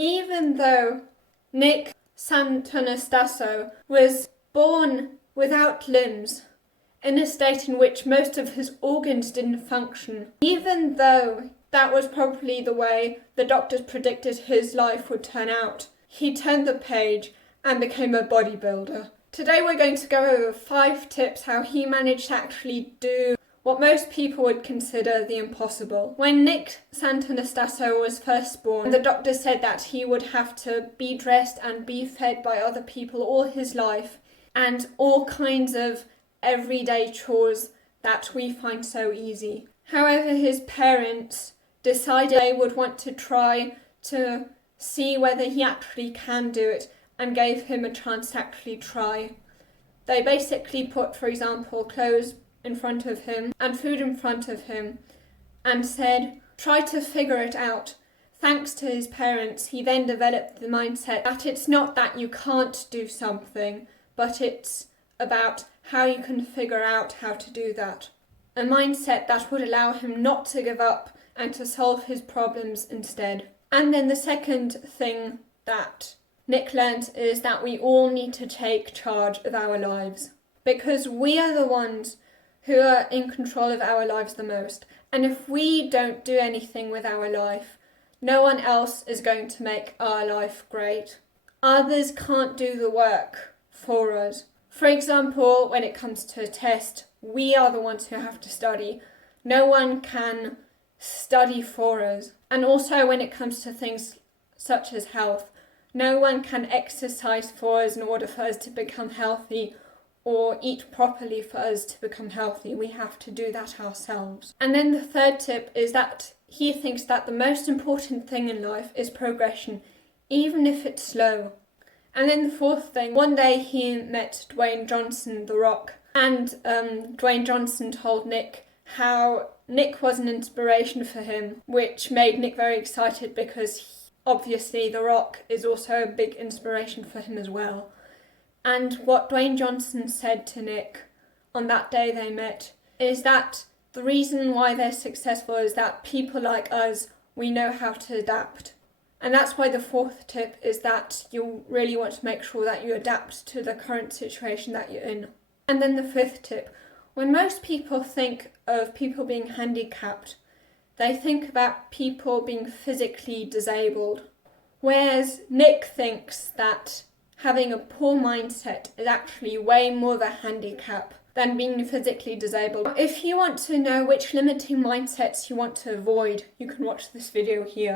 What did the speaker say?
Even though Nick Santonastasso was born without limbs, in a state in which most of his organs didn't function, even though that was probably the way the doctors predicted his life would turn out, he turned the page and became a bodybuilder. Today we're going to go over 5 tips how he managed to actually do what most people would consider the impossible. When Nick Santonastasso was first born, the doctor said that he would have to be dressed and be fed by other people all his life, and all kinds of everyday chores that we find so easy. However, his parents decided they would want to try to see whether he actually can do it, and gave him a chance to actually try. They basically put, for example, clothes in front of him and food in front of him and said, try to figure it out. Thanks to his parents, he then developed the mindset that it's not that you can't do something, but it's about how you can figure out how to do that. A mindset that would allow him not to give up and to solve his problems instead. And then the second thing that Nick learned is that we all need to take charge of our lives, because we are the ones who are in control of our lives the most. And if we don't do anything with our life, no one else is going to make our life great. Others can't do the work for us. For example, when it comes to a test, we are the ones who have to study. No one can study for us. And also when it comes to things such as health, no one can exercise for us in order for us to become healthy or eat properly for us to become healthy. We have to do that ourselves. And then the third tip is that he thinks that the most important thing in life is progression, even if it's slow. And then the fourth thing, one day he met Dwayne Johnson, The Rock, and Dwayne Johnson told Nick how Nick was an inspiration for him, which made Nick very excited because obviously The Rock is also a big inspiration for him as well. And what Dwayne Johnson said to Nick on that day they met is that the reason why they're successful is that people like us, we know how to adapt. And that's why the fourth tip is that you really want to make sure that you adapt to the current situation that you're in. And then the fifth tip, when most people think of people being handicapped, they think about people being physically disabled. Whereas Nick thinks that having a poor mindset is actually way more of a handicap than being physically disabled. If you want to know which limiting mindsets you want to avoid, you can watch this video here.